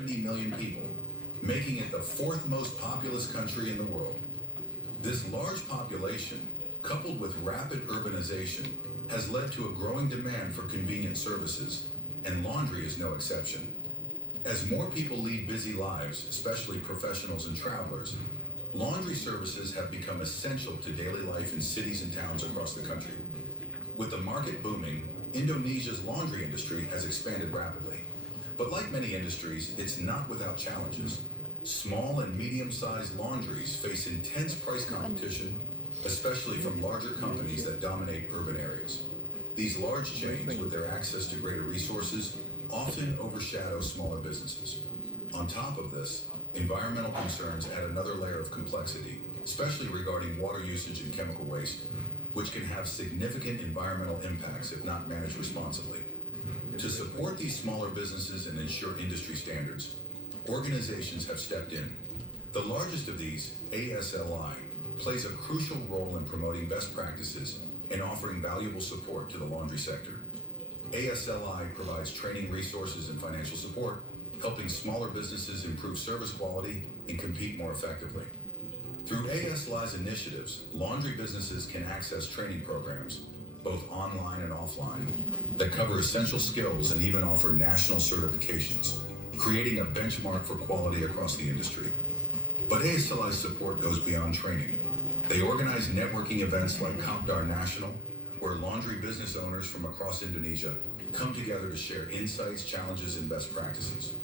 70 million people, making it the fourth most populous country in the world. This large population, coupled with rapid urbanization, has led to a growing demand for convenient services, and laundry is no exception. As more people lead busy lives, especially professionals and travelers, laundry services have become essential to daily life in cities and towns across the country. With the market booming, Indonesia's laundry industry has expanded rapidly. But like many industries, it's not without challenges. Small and medium-sized laundries face intense price competition, especially from larger companies that dominate urban areas. These large chains, with their access to greater resources, often overshadow smaller businesses. On top of this, environmental concerns add another layer of complexity, especially regarding water usage and chemical waste, which can have significant environmental impacts if not managed responsibly. To support these smaller businesses and ensure industry standards, organizations have stepped in. The largest of these, ASLI, plays a crucial role in promoting best practices and offering valuable support to the laundry sector. ASLI provides training resources and financial support, helping smaller businesses improve service quality and compete more effectively. Through ASLI's initiatives, laundry businesses can access training programs, both online and offline, that cover essential skills and even offer national certifications, creating a benchmark for quality across the industry. But ASLI's support goes beyond training. They organize networking events like Kopdar National, where laundry business owners from across Indonesia come together to share insights, challenges, and best practices.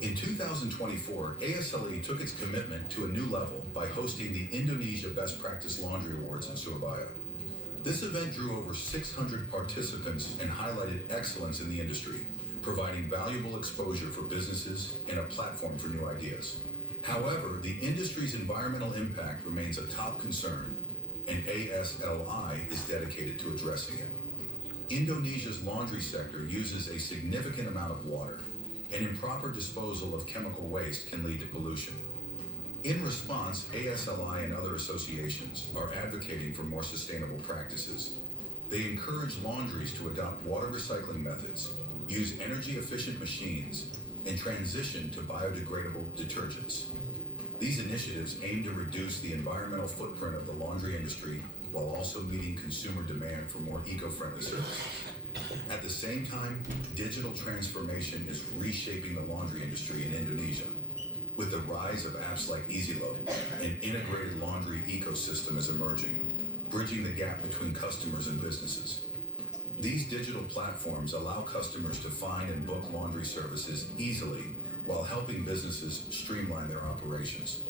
In 2024, ASLE took its commitment to a new level by hosting the Indonesia Best Practice Laundry Awards in Surabaya. This event drew over 600 participants and highlighted excellence in the industry, providing valuable exposure for businesses and a platform for new ideas. However, the industry's environmental impact remains a top concern, and ASLI is dedicated to addressing it. Indonesia's laundry sector uses a significant amount of water, and improper disposal of chemical waste can lead to pollution. In response, ASLI and other associations are advocating for more sustainable practices. They encourage laundries to adopt water recycling methods, use energy-efficient machines, and transition to biodegradable detergents. These initiatives aim to reduce the environmental footprint of the laundry industry while also meeting consumer demand for more eco-friendly services. At the same time, digital transformation is reshaping the laundry industry in Indonesia. With the rise of apps like EasyLo, an integrated laundry ecosystem is emerging, bridging the gap between customers and businesses. These digital platforms allow customers to find and book laundry services easily while helping businesses streamline their operations.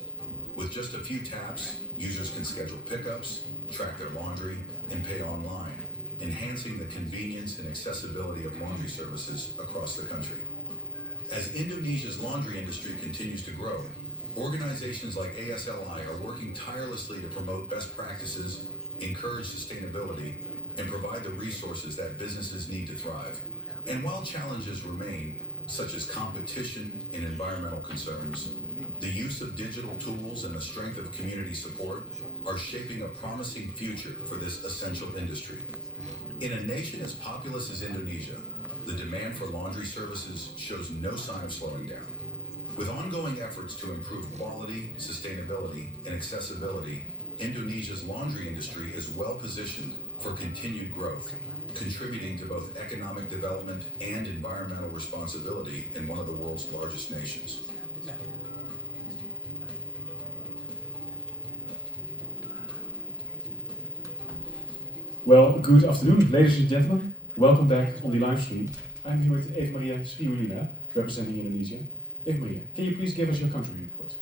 With just a few taps, users can schedule pickups, track their laundry, and pay online, enhancing the convenience and accessibility of laundry services across the country. As Indonesia's laundry industry continues to grow, organizations like ASLI are working tirelessly to promote best practices, encourage sustainability, and provide the resources that businesses need to thrive. And while challenges remain, such as competition and environmental concerns, the use of digital tools and the strength of community support are shaping a promising future for this essential industry. In a nation as populous as Indonesia, the demand for laundry services shows no sign of slowing down. With ongoing efforts to improve quality, sustainability, and accessibility, Indonesia's laundry industry is well positioned for continued growth, contributing to both economic development and environmental responsibility in one of the world's largest nations. Well, good afternoon, ladies and gentlemen. Welcome back on the live stream. I'm here with Eva Maria Sriulina, representing Indonesia. Eva Maria, can you please give us your country report?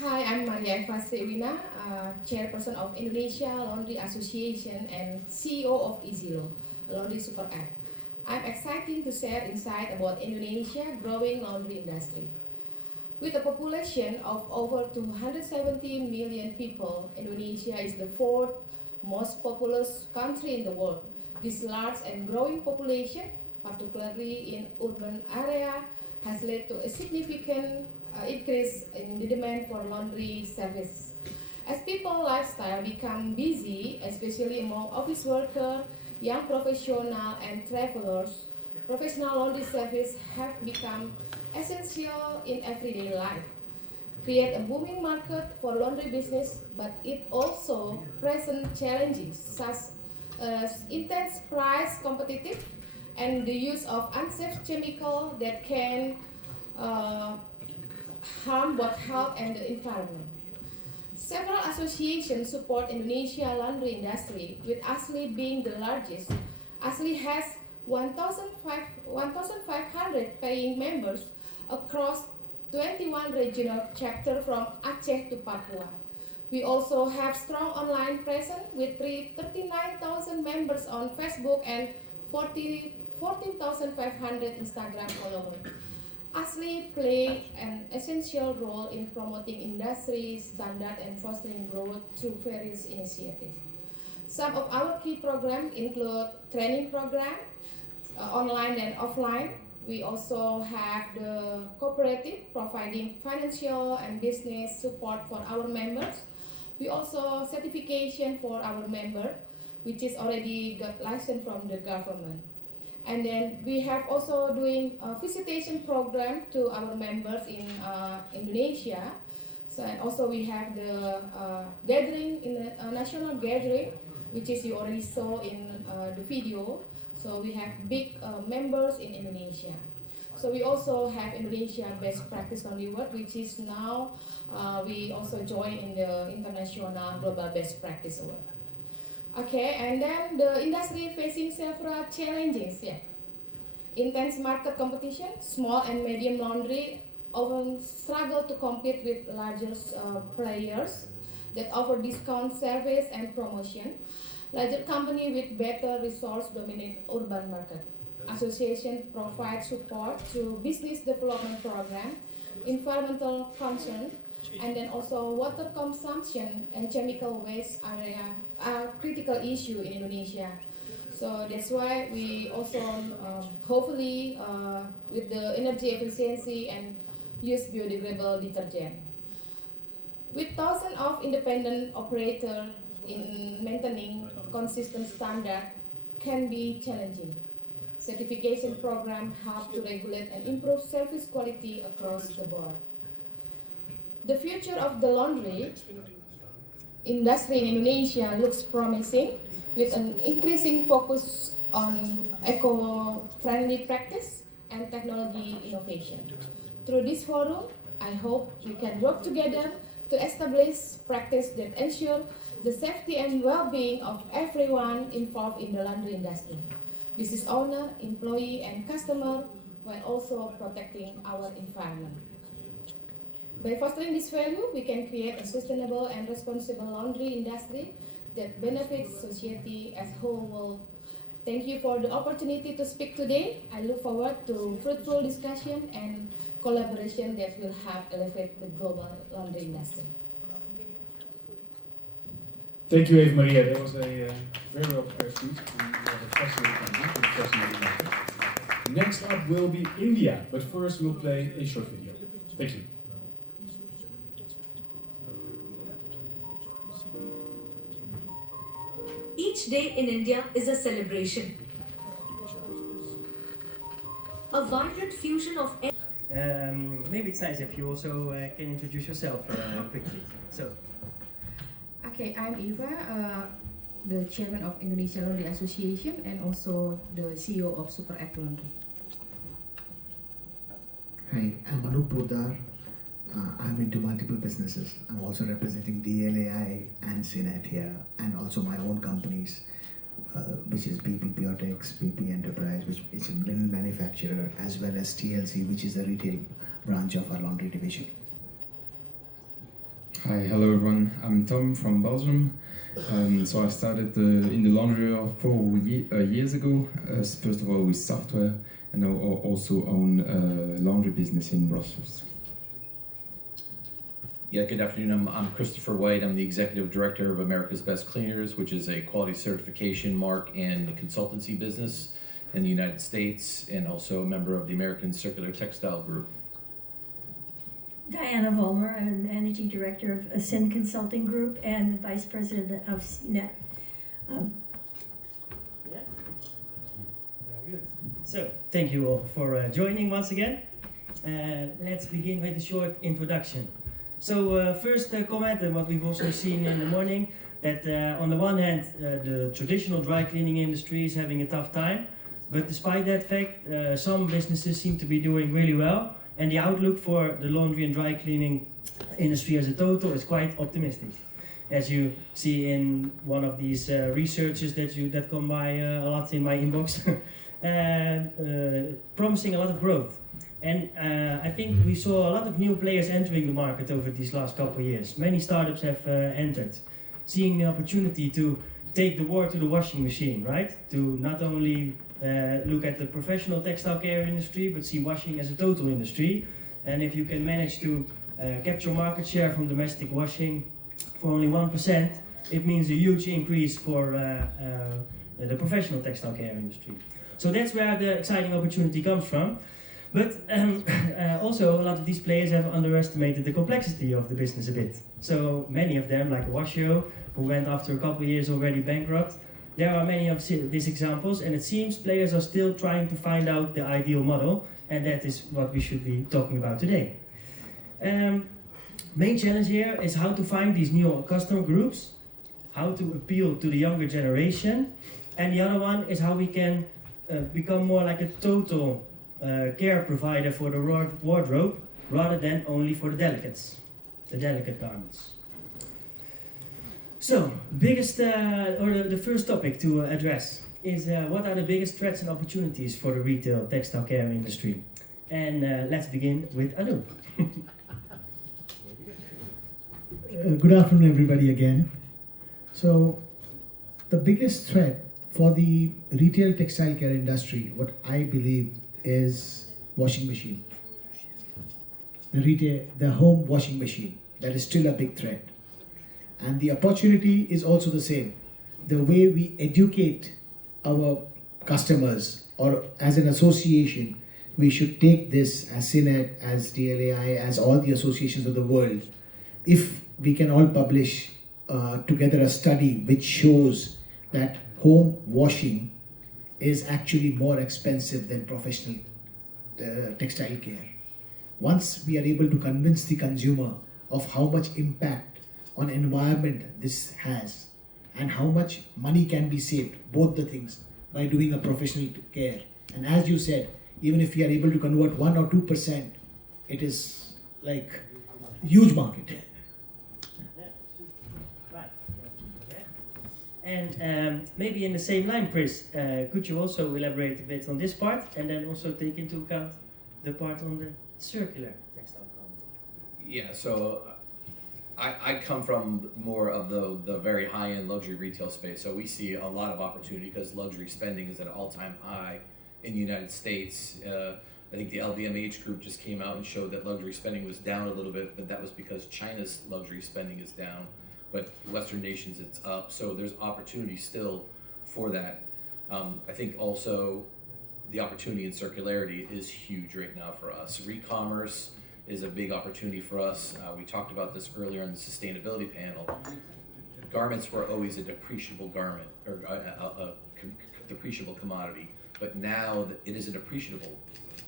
Hi, I'm Maria Eva Sriulina, chairperson of Indonesia Laundry Association and CEO of EasyLo, a laundry super app. I'm excited to share insight about Indonesia's growing laundry industry. With a population of over 270 million people, Indonesia is the fourth most populous country in the world. This large and growing population, particularly in urban area, has led to a significant increase in the demand for laundry service. As people's lifestyle become busy, especially among office workers, young professionals, and travelers, professional laundry service have become essential in everyday life. Create a booming market for laundry business, but it also presents challenges such as intense price competitive and the use of unsafe chemical that can harm both health and the environment. Several associations support Indonesia laundry industry, with ASLI being the largest. ASLI has 1,500 paying members across 21 regional chapters from Aceh to Papua. We also have strong online presence with 39,000 members on Facebook and 14,500 Instagram followers. ASLI play an essential role in promoting industry standard and fostering growth through various initiatives. Some of our key programs include training program, online and offline. We also have the cooperative providing financial and business support for our members. We also certification for our member, which is already got license from the government. And then we have also doing a visitation program to our members in Indonesia. So, and also we have the gathering in the national gathering, which is you already saw in the video. So we have big members in Indonesia. So we also have Indonesia Best Practice Laundry Award, which is now we also join in the International Global Best Practice Award. Okay, and then the industry facing several challenges. Yeah, intense market competition. Small and medium laundry often struggle to compete with larger players that offer discount service and promotion. Larger company with better resource dominate urban market. Association provide support to business development program, environmental concern, and then also water consumption and chemical waste area are critical issue in Indonesia. So that's why we also hopefully with the energy efficiency and use biodegradable detergent. With thousands of independent operators in maintaining consistent standard can be challenging. Certification program help to regulate and improve service quality across the board. The future of the laundry industry in Indonesia looks promising, with an increasing focus on eco-friendly practice and technology innovation. Through this forum, I hope we can work together to establish practice that ensure the safety and well-being of everyone involved in the laundry industry, business owner, employee, and customer, while also protecting our environment. By fostering this value, we can create a sustainable and responsible laundry industry that benefits society as a whole. Thank you for the opportunity to speak today. I look forward to fruitful discussion and collaboration that will help elevate the global laundry industry. Thank you, Eva Maria. That was a very well prepared speech. We have a fascinating country, a fascinating market. Next up will be India, but first we'll play a short video. Thank you. Each day in India is a celebration. A vibrant fusion of maybe it's nice if you also can introduce yourself quickly. So, Okay, I'm Eva, the chairman of Indonesia Laundry Association and also the CEO of Super App Laundry. Hi, I'm Anup Poddar. I'm into multiple businesses. I'm also representing DLAI and CNET here, and also my own companies, which is BP Biotics, BP Enterprise, which is a linen manufacturer, as well as TLC, which is a retail branch of our laundry division. Hi, hello everyone. I'm Tom from Belgium. So I started in the laundry 4 years ago. First of all with software, and I also own a laundry business in Brussels. Yeah, good afternoon. I'm Christopher White. I'm the Executive Director of America's Best Cleaners, which is a quality certification mark and consultancy business in the United States, and also a member of the American Circular Textile Group. Diana Vollmer, I'm the Managing Director of Ascend Consulting Group and the Vice President of CNET. yeah. Very good. So, thank you all for joining once again. Let's begin with a short introduction. So, first comment on what we've also seen in the morning, that on the one hand, the traditional dry cleaning industry is having a tough time, but despite that fact, some businesses seem to be doing really well, and the outlook for the laundry and dry cleaning industry as a total is quite optimistic. As you see in one of these researches that come by a lot in my inbox, promising a lot of growth. And I think we saw a lot of new players entering the market over these last couple of years. Many startups have entered, seeing the opportunity to take the war to the washing machine, right? To not only look at the professional textile care industry, but see washing as a total industry. And if you can manage to capture market share from domestic washing for only 1%, it means a huge increase for the professional textile care industry. So that's where the exciting opportunity comes from. But also a lot of these players have underestimated the complexity of the business a bit. So many of them, like Washio, who went after a couple of years already bankrupt, there are many of these examples, and it seems players are still trying to find out the ideal model, and that is what we should be talking about today. Main challenge here is how to find these new customer groups, how to appeal to the younger generation, and the other one is how we can become more like a total care provider for the wardrobe rather than only for the delicate garments. So, the first topic to address is what are the biggest threats and opportunities for the retail textile care industry? And let's begin with Anoop. Good afternoon, everybody, again. So, the biggest threat for the retail textile care industry, what I believe, is washing machine. The home washing machine, that is still a big threat. And the opportunity is also the same. The way we educate our customers, or as an association, we should take this as CINET, as DLAI, as all the associations of the world. If we can all publish together a study which shows that home washing is actually more expensive than professional textile care. Once we are able to convince the consumer of how much impact on environment this has and how much money can be saved, both the things, by doing a professional care. And as you said, even if we are able to convert 1 or 2%, it is like huge market. And maybe in the same line, Chris, could you also elaborate a bit on this part and then also take into account the part on the circular textile garment? Yeah, so I come from more of the very high-end luxury retail space, so we see a lot of opportunity because luxury spending is at an all-time high in the United States. I think the LVMH group just came out and showed that luxury spending was down a little bit, but that was because China's luxury spending is down. But Western nations, it's up. So there's opportunity still for that. I think also the opportunity in circularity is huge right now for us. Re-commerce is a big opportunity for us. We talked about this earlier in the sustainability panel. Garments were always a depreciable garment, or a depreciable commodity. But now it is a depreciable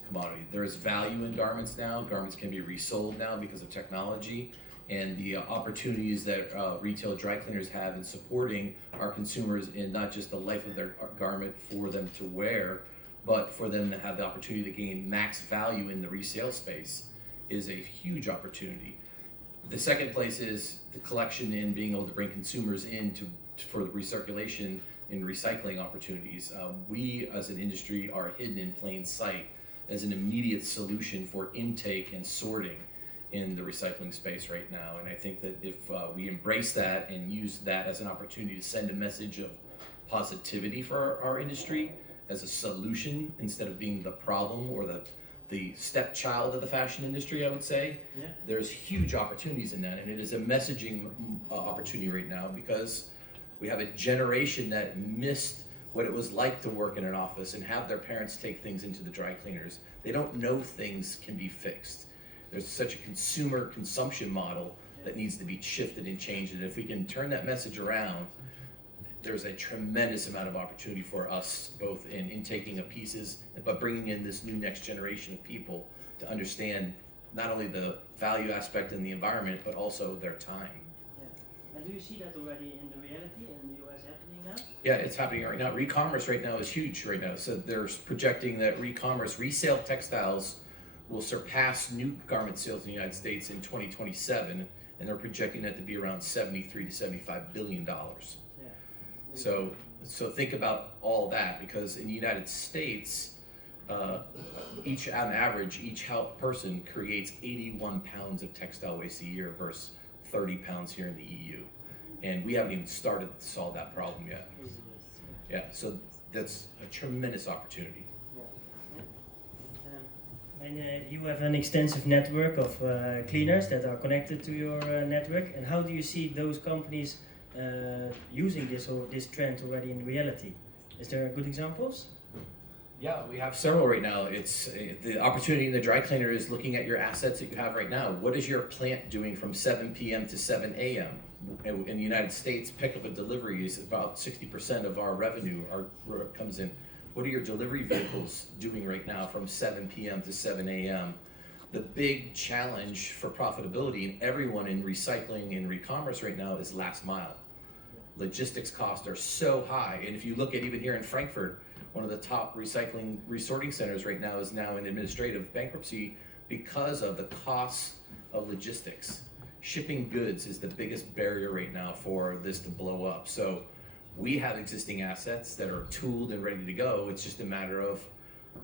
commodity. There is value in garments now. Garments can be resold now because of technology. And the opportunities that retail dry cleaners have in supporting our consumers in not just the life of their garment for them to wear, but for them to have the opportunity to gain max value in the resale space is a huge opportunity. The second place is the collection and being able to bring consumers in for the recirculation and recycling opportunities. We as an industry are hidden in plain sight as an immediate solution for intake and sorting in the recycling space right now. And I think that if we embrace that and use that as an opportunity to send a message of positivity for our industry as a solution instead of being the problem or the stepchild of the fashion industry, I would say, there's huge opportunities in that. And it is a messaging opportunity right now because we have a generation that missed what it was like to work in an office and have their parents take things into the dry cleaners. They don't know things can be fixed. There's such a consumer consumption model that needs to be shifted and changed. And if we can turn that message around, there's a tremendous amount of opportunity for us, both in intaking of pieces, but bringing in this new next generation of people to understand not only the value aspect in the environment, but also their time. And do you see that already in the reality in the US happening now? Yeah, it's happening right now. Re-commerce right now is huge right now. So they're projecting that re-commerce, resale textiles will surpass new garment sales in the United States in 2027, and they're projecting that to be around $73 to $75 billion. Yeah. So think about all that, because in the United States, on average, each person creates 81 pounds of textile waste a year versus 30 pounds here in the EU. And we haven't even started to solve that problem yet. Yeah, so that's a tremendous opportunity. And you have an extensive network of cleaners that are connected to your network. And how do you see those companies using this trend already in reality? Is there good examples? Yeah, we have several right now. It's the opportunity in the dry cleaner is looking at your assets that you have right now. What is your plant doing from 7 p.m. to 7 a.m.? In the United States, pickup and delivery is about 60% of our revenue comes in. What are your delivery vehicles doing right now from 7 p.m. to 7 a.m.? The big challenge for profitability in everyone in recycling and re-commerce right now is last mile. Logistics costs are so high, and if you look at even here in Frankfurt, one of the top recycling resorting centers right now is now in administrative bankruptcy because of the cost of logistics. Shipping goods is the biggest barrier right now for this to blow up. So we have existing assets that are tooled and ready to go. It's just a matter of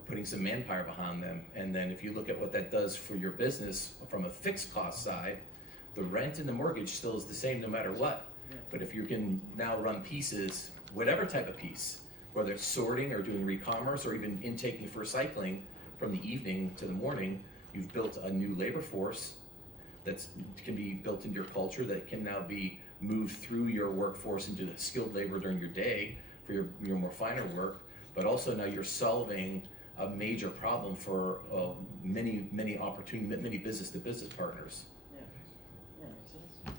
putting some manpower behind them. And then if you look at what that does for your business from a fixed cost side, the rent and the mortgage still is the same no matter what. But if you can now run pieces, whatever type of piece, whether it's sorting or doing re-commerce or even intaking for recycling from the evening to the morning, you've built a new labor force that can be built into your culture, that can now be moved through your workforce into the skilled labor during your day for your more finer work. But also now you're solving a major problem for many business to business partners. Yeah, makes sense.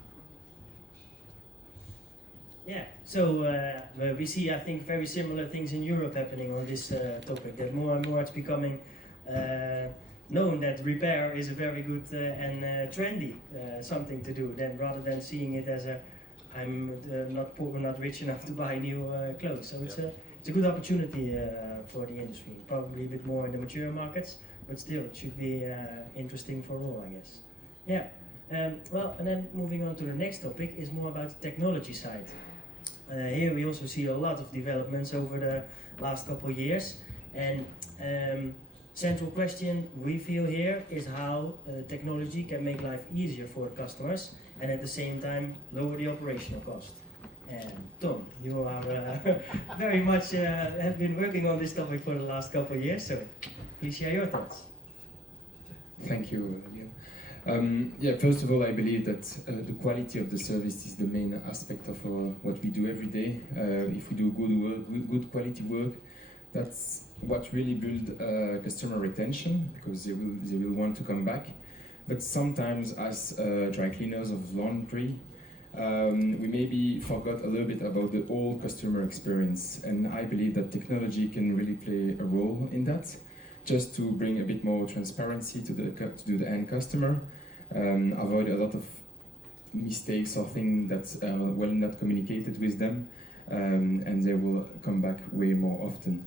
Yeah, so we see, I think, very similar things in Europe happening on this topic, that more and more it's becoming known that repair is a very good and trendy something to do, then rather than seeing it as I'm not poor, not rich enough to buy new clothes. So it's a good opportunity for the industry, probably a bit more in the mature markets, but still it should be interesting for all, I guess. Yeah. Well, and then moving on to the next topic is more about the technology side. Here we also see a lot of developments over the last couple of years, and central question we feel here is how technology can make life easier for customers and at the same time lower the operational cost. And Tom, you are very much have been working on this topic for the last couple of years, so please share your thoughts. Thank you, Neil. Yeah, first of all, I believe that the quality of the service is the main aspect of what we do every day. If we do good work, good quality work, that's what really builds customer retention, because they will want to come back. But sometimes, as dry cleaners of laundry, we maybe forgot a little bit about the whole customer experience, and I believe that technology can really play a role in that, just to bring a bit more transparency to the end customer, avoid a lot of mistakes or things that are well not communicated with them, and they will come back way more often.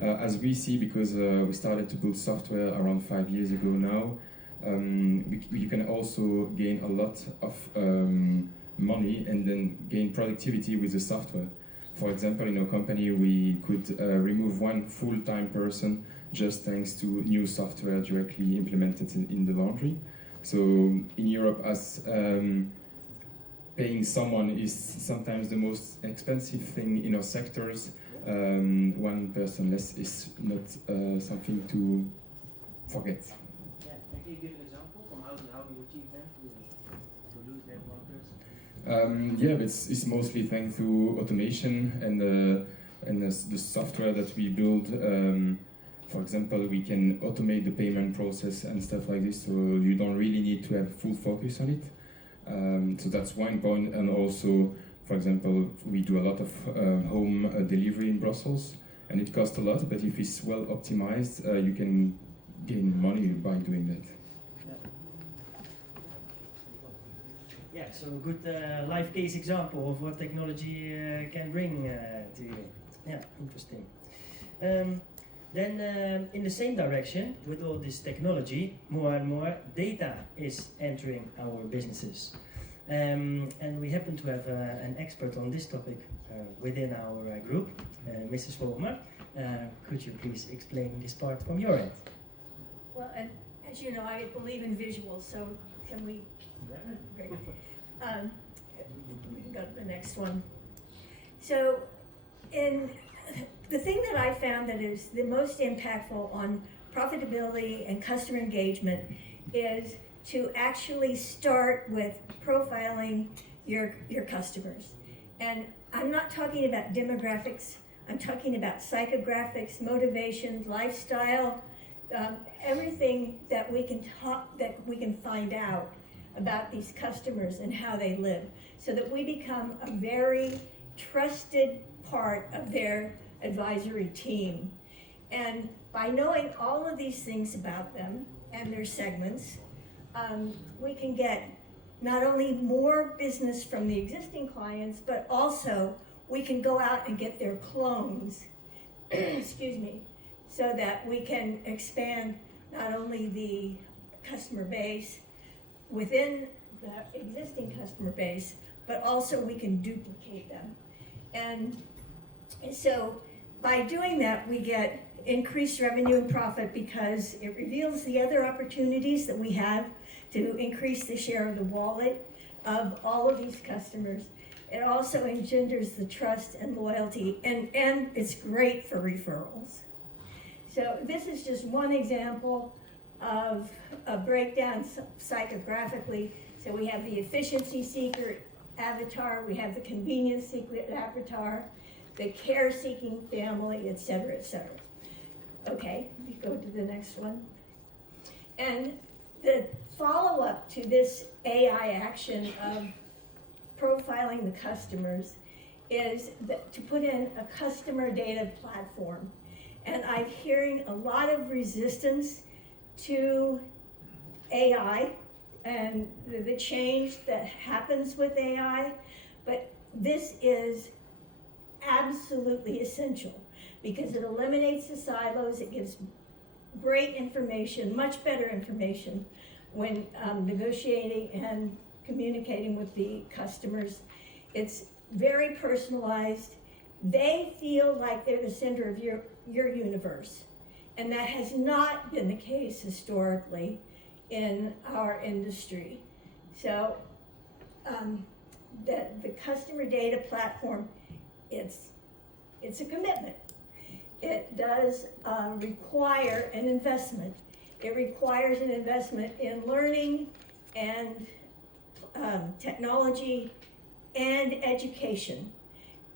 As we see, because we started to build software around 5 years ago now, you can also gain a lot of money and then gain productivity with the software. For example, in our company, we could remove one full-time person just thanks to new software directly implemented in the laundry. So in Europe, as paying someone is sometimes the most expensive thing in our sectors, one person less is not something to forget. Yeah, can you give an example from how you achieve that to lose that one person? Yeah, it's mostly thanks to automation and the software that we build. For example, we can automate the payment process and stuff like this, so you don't really need to have full focus on it. So that's one point, and also For example, we do a lot of home delivery in Brussels, and it costs a lot, but if it's well optimized, you can gain money by doing that. Yeah, so a good live case example of what technology can bring to you. Yeah, interesting. Then in the same direction, with all this technology, more and more data is entering our businesses. And we happen to have an expert on this topic within our group, Mrs. Volmer. Could you please explain this part from your end? Well, and as you know, I believe in visuals, so can we? Great. We can go to the next one. So, the thing that I found that is the most impactful on profitability and customer engagement is to actually start with profiling your customers. And I'm not talking about demographics, I'm talking about psychographics, motivations, lifestyle, everything that we can find out about these customers and how they live, so that we become a very trusted part of their advisory team. And by knowing all of these things about them and their segments, we can get not only more business from the existing clients, but also we can go out and get their clones, excuse me, so that we can expand not only the customer base within the existing customer base, but also we can duplicate them. And so by doing that, we get increased revenue and profit because it reveals the other opportunities that we have to increase the share of the wallet of all of these customers. It also engenders the trust and loyalty, and it's great for referrals. So this is just one example of a breakdown psychographically. So we have the efficiency seeker avatar, we have the convenience seeker avatar, the care-seeking family, etc., etc. Okay, we go to the next one. And the follow-up to this AI action of profiling the customers is to put in a customer data platform. And I'm hearing a lot of resistance to AI and the change that happens with AI, but this is absolutely essential because it eliminates the silos, it gives great information, much better information when negotiating and communicating with the customers. It's very personalized. They feel like they're the center of your universe. And that has not been the case historically in our industry. So the customer data platform, it's a commitment. It does require an investment. It requires an investment in learning and technology and education.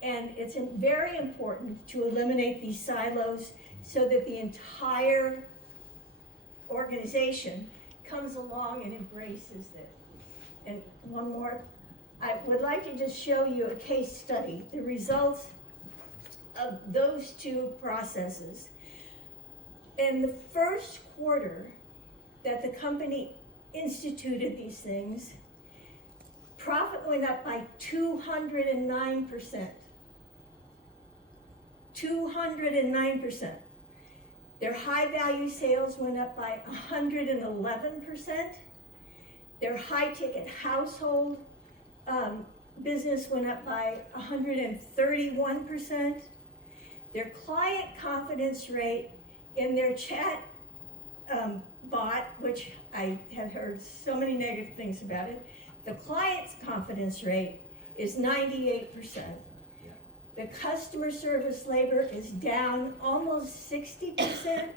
And it's very important to eliminate these silos so that the entire organization comes along and embraces it. And one more, I would like to just show you a case study, the results of those two processes. In the first quarter that the company instituted these things, profit went up by 209%. 209%. Their high value sales went up by 111%. Their high ticket household business went up by 131%. Their client confidence rate in their chat bot, which I have heard so many negative things about it, the client's confidence rate is 98%. The customer service labor is down almost 60%,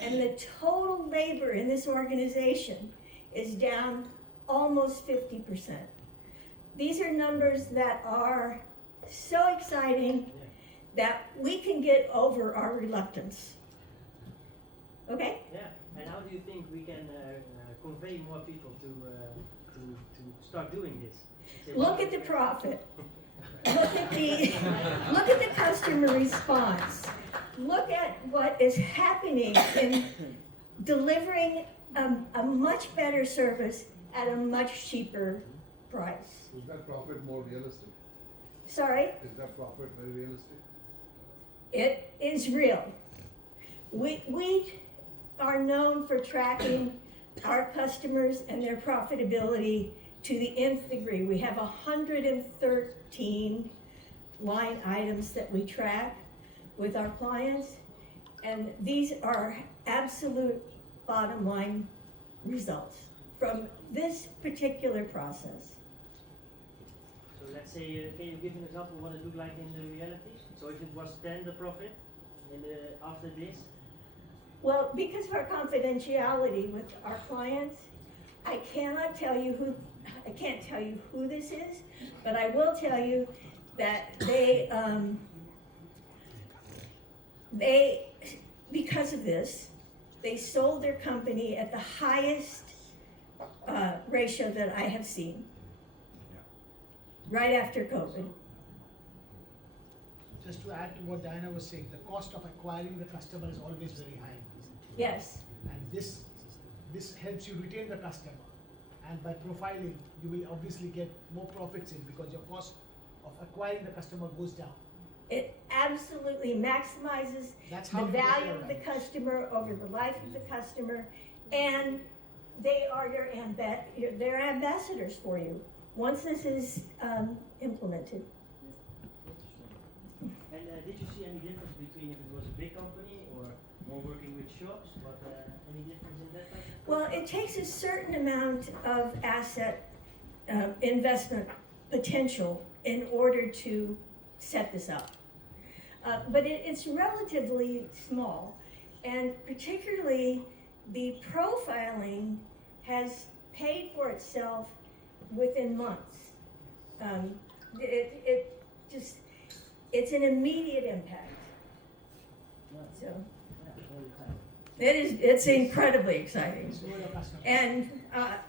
and the total labor in this organization is down almost 50%. These are numbers that are so exciting that we can get over our reluctance. Okay? Yeah, and how do you think we can convey more people to start doing this? Look at the profit. look at the customer response. Look at what is happening in delivering a much better service at a much cheaper price. Is that profit more realistic? Sorry? Is that profit very realistic? It is real. We are known for tracking our customers and their profitability to the nth degree. We have 113 line items that we track with our clients, and these are absolute bottom line results from this particular process. So let's say, can you give an example what it looked like in the reality? So if it was 10 the profit, and after this? Well, because of our confidentiality with our clients, I can't tell you who this is, but I will tell you that they because of this, they sold their company at the highest ratio that I have seen, right after COVID. Just to add to what Diana was saying, the cost of acquiring the customer is always very high. Yes. And this helps you retain the customer. And by profiling, you will obviously get more profits in because your cost of acquiring the customer goes down. It absolutely maximizes the value of the customer over the life of the customer, and they are their ambassadors for you once this is implemented. And did you see any difference between if it was a big company or more working with shops? But any difference in that? Well, it takes a certain amount of asset investment potential in order to set this up. But it's relatively small, and particularly the profiling has paid for itself within months. It's an immediate impact. So it's incredibly exciting. And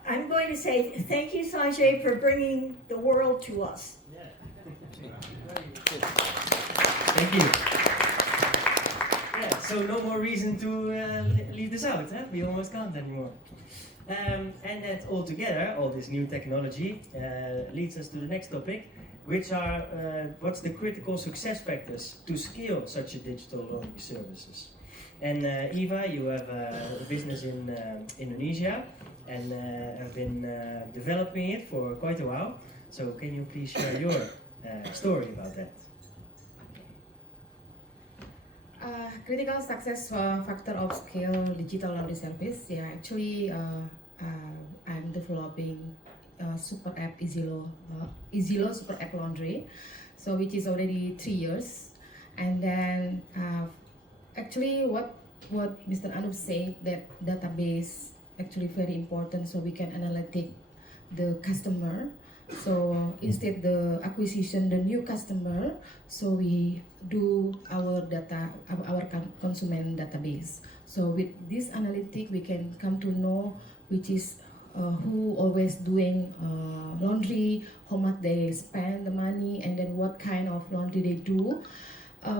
I'm going to say thank you, Sanjay, for bringing the world to us. Thank you. Yeah, so no more reason to leave this out, huh? We almost can't anymore. And that all together, all this new technology, leads us to the next topic, which are what's the critical success factors to scale such a digital laundry services. And Eva, you have a business in Indonesia and have been developing it for quite a while. So can you please share your story about that? Critical success factor of scale digital laundry service. Yeah, actually, I'm developing super app Easylo super app laundry, so which is already 3 years. And then actually, what Mr. Anup said, that database actually very important, so we can analytic the customer. So instead the acquisition the new customer, so we do our data, our consumer database. So with this analytic, we can come to know which is who always doing laundry, how much they spend the money, and then what kind of laundry they do.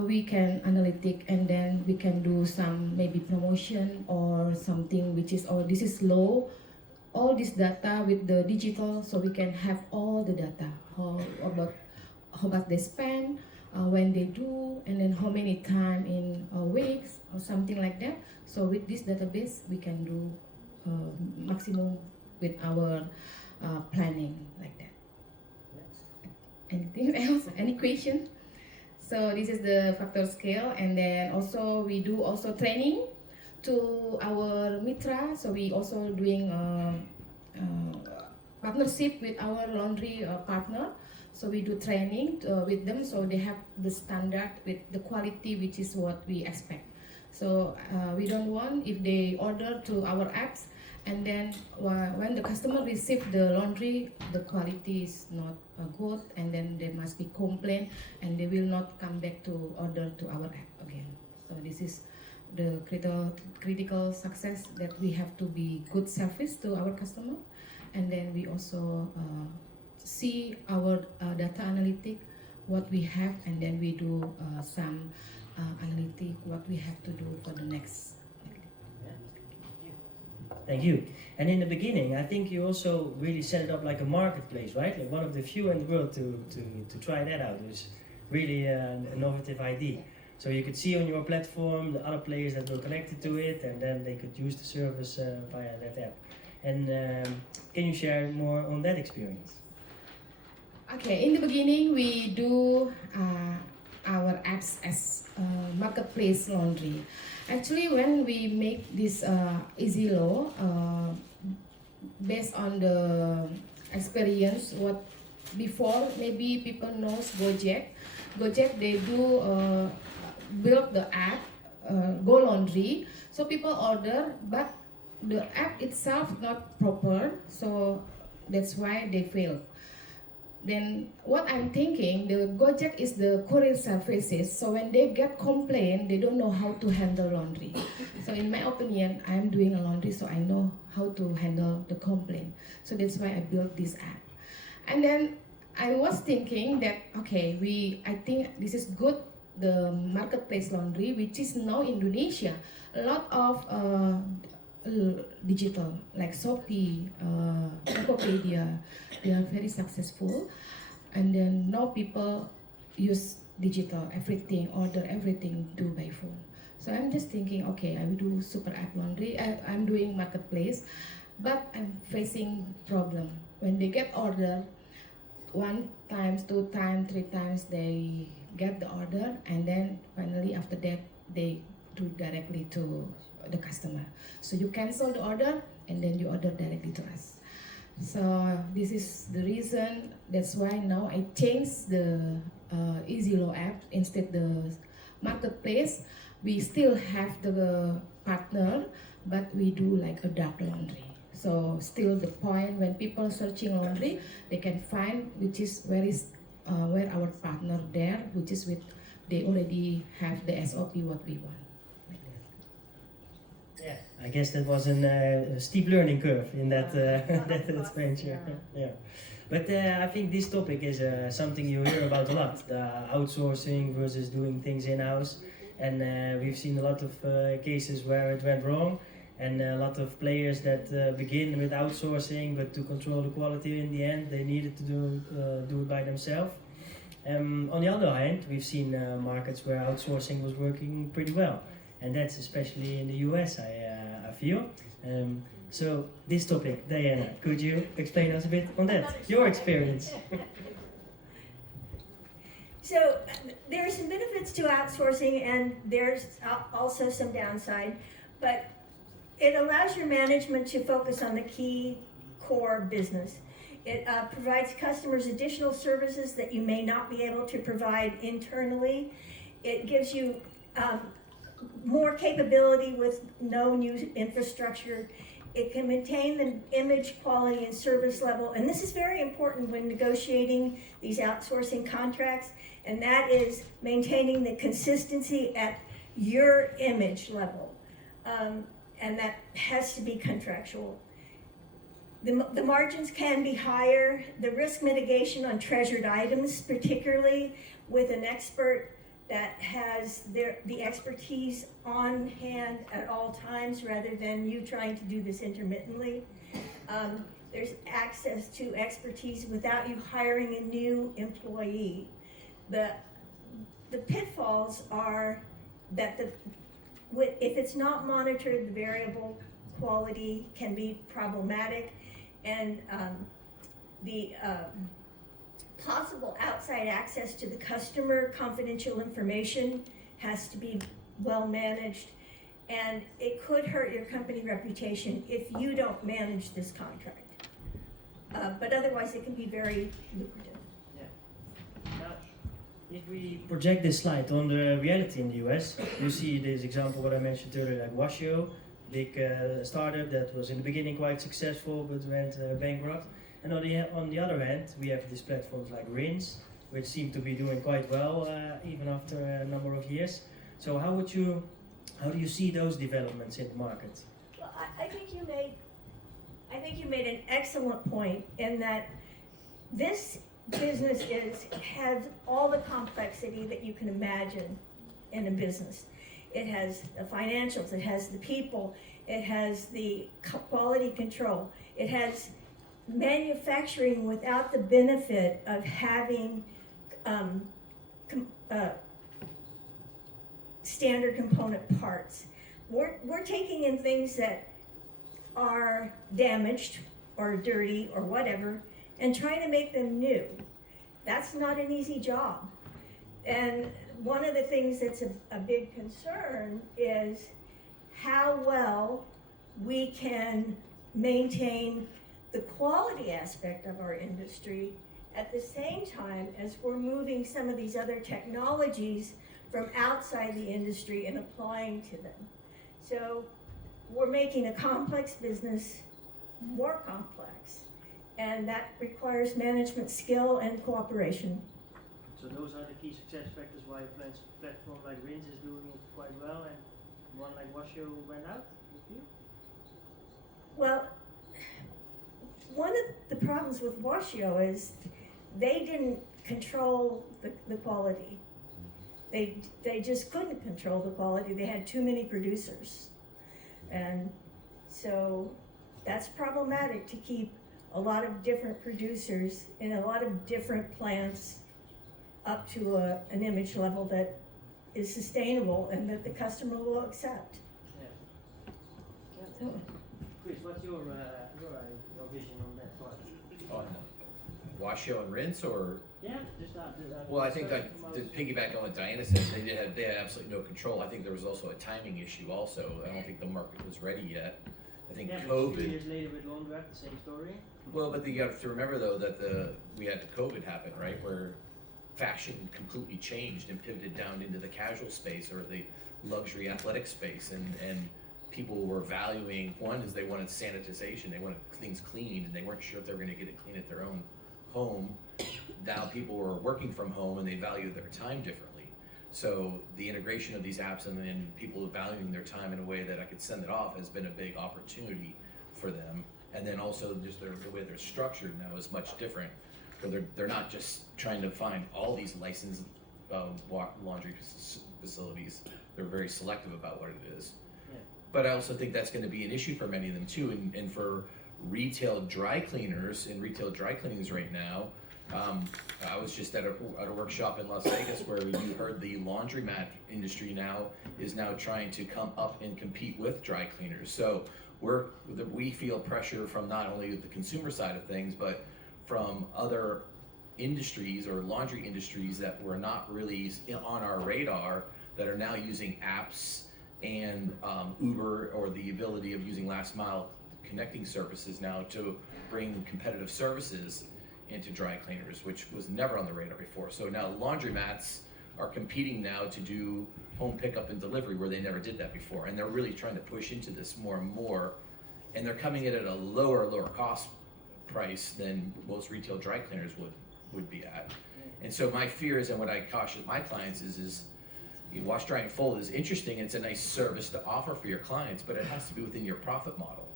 We can analytic, and then we can do some maybe promotion or something which is, oh, this is low. All this data with the digital, so we can have all the data about how much they spend, when they do, and then how many time in weeks or something like that. So with this database, we can do maximum with our planning like that. Anything else? Any question? So this is the factor scale, and then also we do also training to our mitra. So we also doing partnership with our laundry partner. So we do training with them, so they have the standard with the quality, which is what we expect. So we don't want if they order to our apps, and then when the customer receive the laundry, the quality is not good, and then they must be complain, and they will not come back to order to our app again. So this is the critical success, that we have to be good service to our customer, and then we also see our data analytic what we have, and then we do some analytic what we have to do for the next. Thank you. And in the beginning, I think you also really set it up like a marketplace, right? Like one of the few in the world to try that out. It was really an innovative idea. So you could see on your platform the other players that were connected to it, and then they could use the service via that app. And can you share more on that experience? Okay, in the beginning, we do our apps as marketplace laundry. Actually, when we make this EasyLo, based on the experience, what before maybe people knows Gojek. Gojek, they do build the app, Go Laundry, so people order, but the app itself not proper, so that's why they fail. Then what I'm thinking, the Gojek is the courier services, so when they get complaint, they don't know how to handle laundry. So in my opinion, I'm doing a laundry, so I know how to handle the complaint. So that's why I built this app. And then I was thinking that, okay, I think this is good, the marketplace laundry, which is now Indonesia. A lot of digital, like Shopee, Tokopedia, they are very successful. And then now people use digital, everything, order everything, do by phone. So I'm just thinking, okay, I will do super app laundry, I'm doing marketplace, but I'm facing problem. When they get order, 1 times, 2 times, 3 times, they get the order, and then finally after that, they do directly to the customer. So you cancel the order, and then you order directly to us. So this is the reason, that's why now I changed the EasyLo app instead the marketplace. We still have the partner, but we do like a dark laundry. So still the point when people searching laundry, they can find which is where our partner there, which is with, they already have the SOP what we want. Yeah, I guess that was a steep learning curve in that that adventure. Yeah, but I think this topic is something you hear about a lot: the outsourcing versus doing things in-house. And we've seen a lot of cases where it went wrong, and a lot of players that begin with outsourcing, but to control the quality in the end, they needed to do it by themselves. On the other hand, we've seen markets where outsourcing was working pretty well. And that's especially in the US, I feel. So this topic, Diana, could you explain us a bit on that, your experience? So there are some benefits to outsourcing, and there's also some downside, but it allows your management to focus on the key core business. It provides customers additional services that you may not be able to provide internally. It gives you more capability with no new infrastructure. It can maintain the image, quality, and service level, and this is very important when negotiating these outsourcing contracts, and that is maintaining the consistency at your image level, and that has to be contractual. The margins can be higher. The risk mitigation on treasured items, particularly with an expert that has the expertise on hand at all times rather than you trying to do this intermittently. There's access to expertise without you hiring a new employee. The pitfalls are that if it's not monitored, the variable quality can be problematic, and the possible outside access to the customer confidential information has to be well managed, and it could hurt your company reputation if you don't manage this contract. But otherwise it can be very lucrative. Yeah. Now, if we project this slide on the reality in the US, you see this example what I mentioned earlier, like Washio, big startup that was in the beginning quite successful but went bankrupt. And on the other hand, we have these platforms like Rinse, which seem to be doing quite well even after a number of years. So how do you see those developments in the market? Well, I think you made an excellent point in that business has all the complexity that you can imagine in a business. It has the financials, it has the people, it has the quality control, it has manufacturing without the benefit of having standard component parts. We're taking in things that are damaged or dirty or whatever and trying to make them new. That's not an easy job. And one of the things that's a big concern is how well we can maintain the quality aspect of our industry at the same time as we're moving some of these other technologies from outside the industry and applying to them. So we're making a complex business more complex, and that requires management skill and cooperation. So those are the key success factors why a platform like Rins is doing it quite well, and one like Washio went out with you? Well, one of the problems with Washio is they didn't control the quality. They just couldn't control the quality. They had too many producers. And so that's problematic to keep a lot of different producers in a lot of different plants up to an image level that is sustainable and that the customer will accept. Yeah. Chris, what's your vision on that part? On Washio and Rinse, or? Yeah, just Well, I think that to piggyback on what Diana said, they had absolutely no control. I think there was also a timing issue also. I don't think the market was ready yet. I think COVID. 2 years later with Laundromat, the same story. Well, but you have to remember though that we had the COVID happen, right, where fashion completely changed and pivoted down into the casual space or the luxury athletic space, and people were valuing, one is they wanted sanitization, they wanted things cleaned, and they weren't sure if they were going to get it clean at their own home. Now people were working from home and they valued their time differently. So the integration of these apps and then people valuing their time in a way that I could send it off has been a big opportunity for them. And then also just the way they're structured now is much different, where they're not just trying to find all these licensed laundry facilities. They're very selective about what it is. Yeah. But I also think that's going to be an issue for many of them too, and for retail dry cleaners and retail dry cleanings right now. I was just at a workshop in Las Vegas where you heard the laundromat industry is now trying to come up and compete with dry cleaners. So we feel pressure from not only the consumer side of things, but from other industries or laundry industries that were not really on our radar that are now using apps and Uber, or the ability of using last mile connecting services now to bring competitive services into dry cleaners, which was never on the radar before. So now laundromats are competing now to do home pickup and delivery where they never did that before. And they're really trying to push into this more and more. And they're coming in at a lower cost price than most retail dry cleaners would be at. And so my fear is, and what I caution my clients is wash, dry, and fold is interesting, and it's a nice service to offer for your clients, but it has to be within your profit model,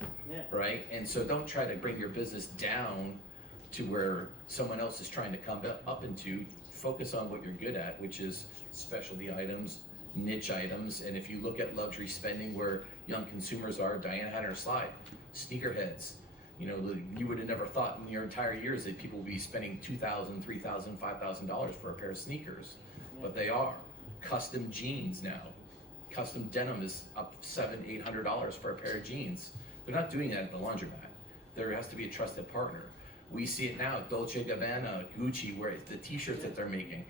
right? And so don't try to bring your business down to where someone else is trying to come up into. Focus on what you're good at, which is specialty items, niche items. And if you look at luxury spending where young consumers are, Diana had her slide, sneakerheads. You would have never thought in your entire years that people would be spending $2,000, $3,000, $5,000 for a pair of sneakers, but they are. Custom jeans now. Custom denim is up $700, $800 for a pair of jeans. They're not doing that at the laundromat. There has to be a trusted partner. We see it now, Dolce & Gabbana, Gucci, where the t-shirts that they're making.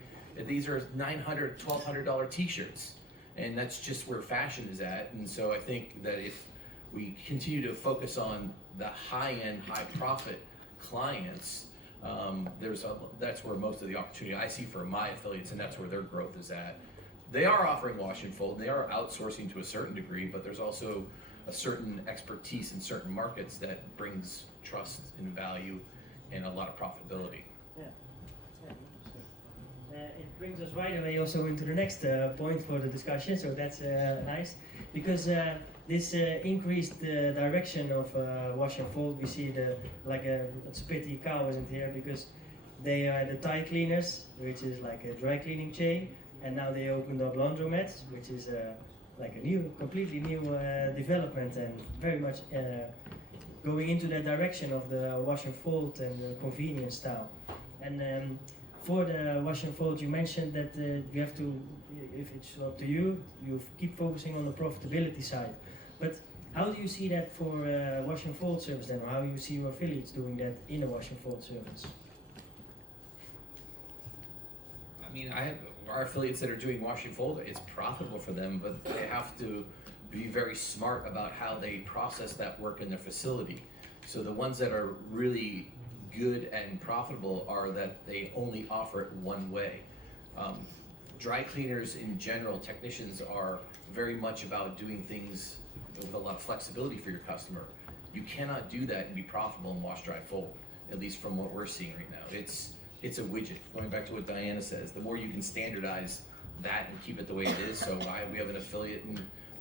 These are $900, $1,200 t-shirts. And that's just where fashion is at. And so I think that if we continue to focus on the high-end, high-profit clients, that's where most of the opportunity I see for my affiliates, and that's where their growth is at. They are offering wash and fold, they are outsourcing to a certain degree, but there's also a certain expertise in certain markets that brings trust and value and a lot of profitability. Yeah, it brings us right away also into the next point for the discussion, so that's nice, because this increased direction of wash and fold, we see it's a pity Carl isn't here, because They are the Thai cleaners, which is like a dry cleaning chain, and now they opened up laundromats, which is like a completely new development, and very much going into that direction of the wash and fold and the convenience style. And for the wash and fold, you mentioned that you have to, if it's up to you, you keep focusing on the profitability side. But how do you see that for wash and fold service then, or how you see your affiliates doing that in a wash and fold service? I mean, I have our affiliates that are doing wash and fold. It's profitable for them, but they have to be very smart about how they process that work in their facility. So the ones that are really good and profitable are that they only offer it one way. Dry cleaners in general, technicians are very much about doing things with a lot of flexibility for your customer. You cannot do that and be profitable in wash, dry, fold, at least from what we're seeing right now. It's a widget. Going back to what Diana says, the more you can standardize that and keep it the way it is. So we have an affiliate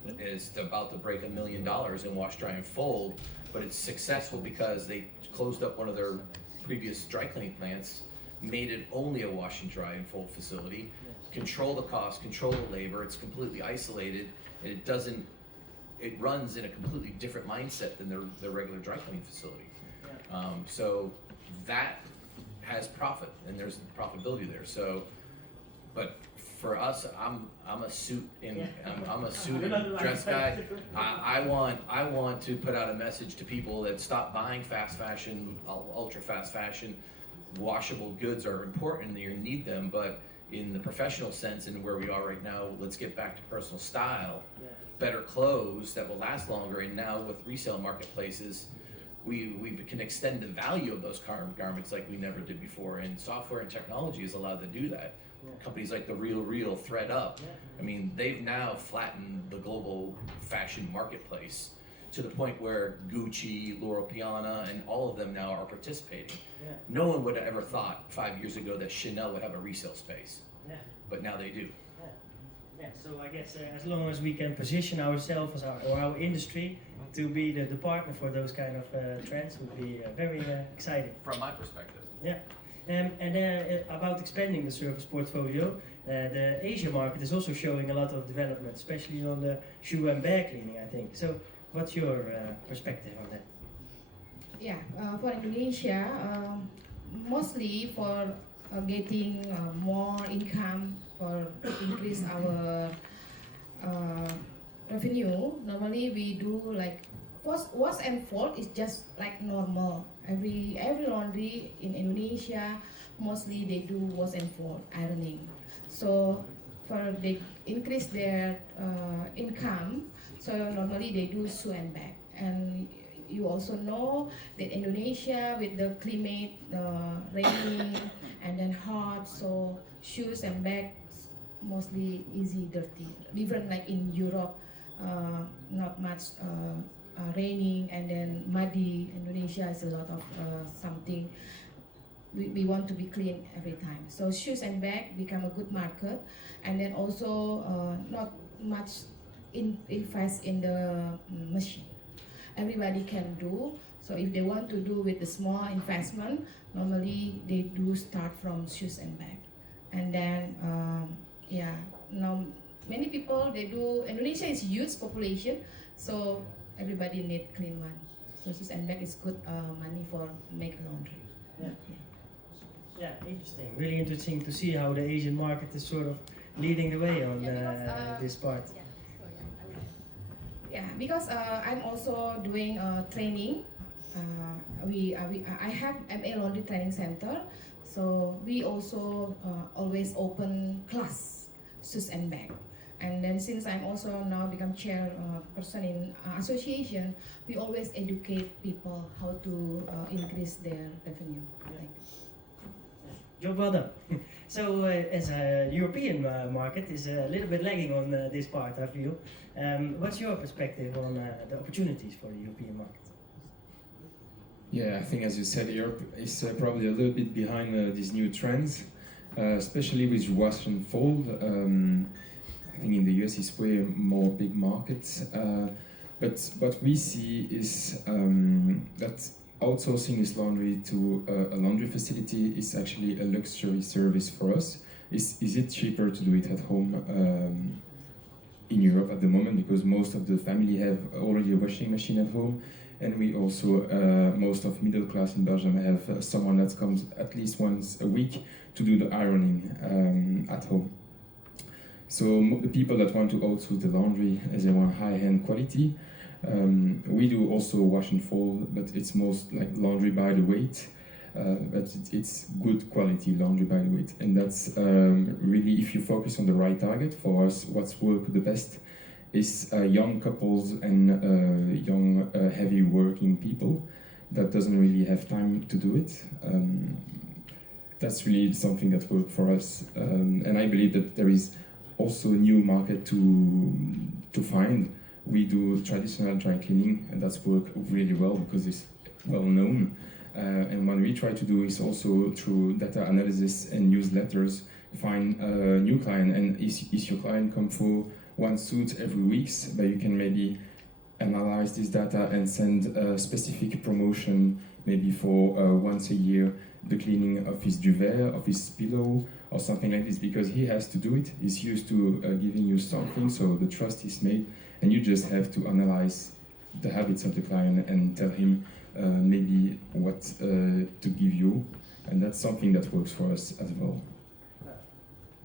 that is about to break $1 million in wash, dry, and fold, but it's successful because they closed up one of their previous dry cleaning plants, made it only a wash and dry and fold facility, control the cost, control the labor. It's completely isolated, and it runs in a completely different mindset than their regular dry cleaning facility. So that has profit, and there's profitability there. So, but for us, I'm a suit and I'm a suit and dress guy. I want to put out a message to people that stop buying fast fashion, ultra fast fashion. Washable goods are important and you need them, but in the professional sense and where we are right now, let's get back to personal style, better clothes that will last longer. And now with resale marketplaces, we can extend the value of those garments like we never did before, and software and technology is allowed to do that. Companies like The Real, ThreadUp, I mean, they've now flattened the global fashion marketplace to the point where Gucci, Loro Piana, and all of them now are participating. No one would have ever thought 5 years ago that Chanel would have a resale space, but now they do. Yeah, so I guess as long as we can position ourselves or our industry to be the partner for those kind of trends would be very exciting. From my perspective. Yeah. And about expanding the service portfolio, the Asia market is also showing a lot of development, especially on the shoe and bag cleaning, I think. So what's your perspective on that? Yeah, for Indonesia, mostly for getting more income, for increase our revenue. Normally we do like wash and fold is just like normal. Every laundry in Indonesia, mostly they do wash and fold, ironing. So for they increase their income, so normally they do shoe and bag. And you also know that Indonesia with the climate, raining and then hot, so shoes and bags mostly easy dirty. Different like in Europe, not much raining and then muddy. Indonesia is a lot of something. We want to be clean every time. So shoes and bag become a good market, and then also not much invest in the machine. Everybody can do. So if they want to do with the small investment, normally they do start from shoes and bag, and then now many people they do. Indonesia is huge population, so everybody need clean one. So shoes and bag is good money for make laundry. Yeah, interesting. Really interesting to see how the Asian market is sort of leading the way on this part. Yeah, because I'm also doing training. I have MA Laundry Training Center, so we also always open class shoes and bag. And then since I'm also now become chair person in association, we always educate people how to increase their revenue. Job well done. So as a European market is a little bit lagging on this part, I feel. What's your perspective on the opportunities for the European market? Yeah, I think as you said, Europe is probably a little bit behind these new trends, especially with wash and fold. I think in the US it's way more big markets. But what we see is that outsourcing his laundry to a laundry facility is actually a luxury service for us. Is it cheaper to do it at home in Europe at the moment, because most of the family have already a washing machine at home, and we also, most of middle class in Belgium have someone that comes at least once a week to do the ironing at home. So the people that want to outsource the laundry, as they want high-end quality, we do also wash and fold, but it's most like laundry by the weight. But it's good quality laundry by the weight, and that's really, if you focus on the right target. For us, what's worked the best is young couples and young heavy working people that doesn't really have time to do it. That's really something that worked for us, and I believe that there is also a new market to find. We do traditional dry cleaning, and that's worked really well because it's well known. And what we try to do is also through data analysis and newsletters find a new client. And is your client come for one suit every week, but you can maybe analyze this data and send a specific promotion maybe for once a year, the cleaning of his duvet, of his pillow, or something like this, because he has to do it. He's used to giving you something, so the trust is made, and you just have to analyze the habits of the client and tell him maybe what to give you, and that's something that works for us as well.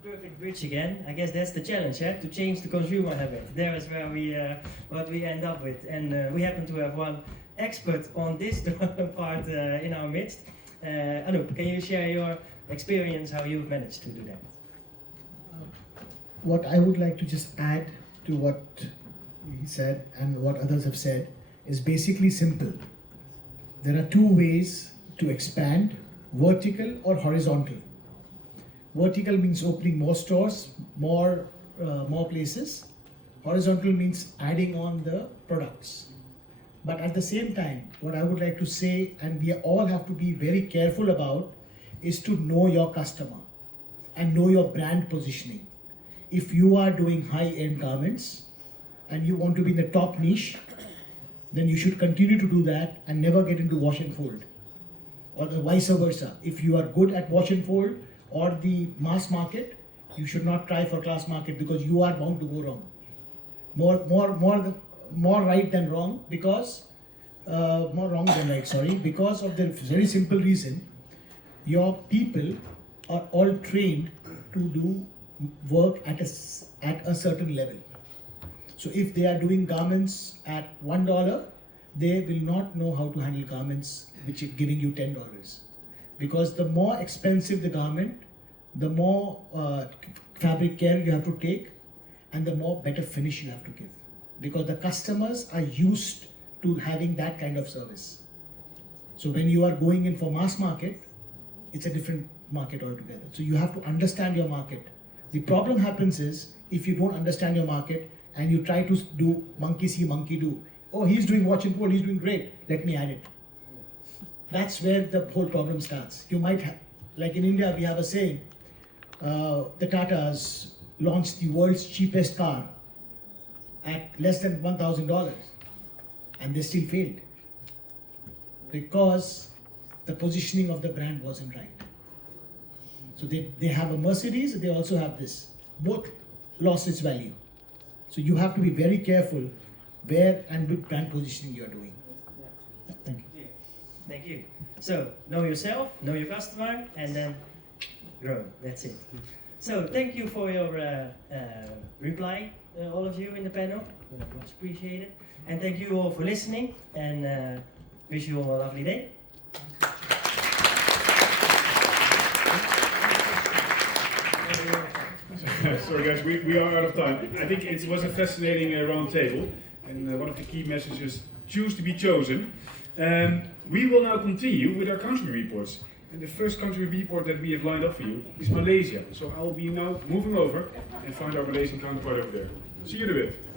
Perfect bridge again. I guess that's the challenge, to change the consumer habit. There is where we what we end up with, and we happen to have one expert on this part in our midst. Anoop, can you share your experience, how you've managed to do that? What I would like to just add to what he said and what others have said is basically simple. There are two ways to expand, vertical or horizontal. Vertical means opening more stores, more places. Horizontal means adding on the products. But at the same time, what I would like to say, and we all have to be very careful about, is to know your customer and know your brand positioning. If you are doing high-end garments and you want to be in the top niche, then you should continue to do that and never get into wash and fold, or the vice versa. If you are good at wash and fold or the mass market, you should not try for class market, because you are bound to go wrong. More right than wrong, because more wrong than right. Sorry, because of the very simple reason, your people are all trained to do work at a certain level. So if they are doing garments at $1, they will not know how to handle garments which are giving you $10. Because the more expensive the garment, the more fabric care you have to take, and the more better finish you have to give. Because the customers are used to having that kind of service. So when you are going in for mass market, it's a different market altogether. So you have to understand your market. The problem happens is, if you don't understand your market and you try to do monkey see, monkey do. Oh, he's doing watch and fold, he's doing great, let me add it. That's where the whole problem starts. You might have, like in India, we have a saying, the Tatas launched the world's cheapest car at less than $1,000, and they still failed because the positioning of the brand wasn't right. So they have a Mercedes, they also have this. Both lost its value. So you have to be very careful where and with brand positioning you are doing. Thank you. Thank you. So, know yourself, know your customer, and then grow. That's it. So, thank you for your reply, all of you in the panel. Much appreciated. And thank you all for listening, and wish you all a lovely day. Sorry guys, we are out of time. I think it was a fascinating round table, and one of the key messages, choose to be chosen. We will now continue with our country reports. And the first country report that we have lined up for you is Malaysia. So I will be now moving over and find our Malaysian counterpart over there. See you in a bit.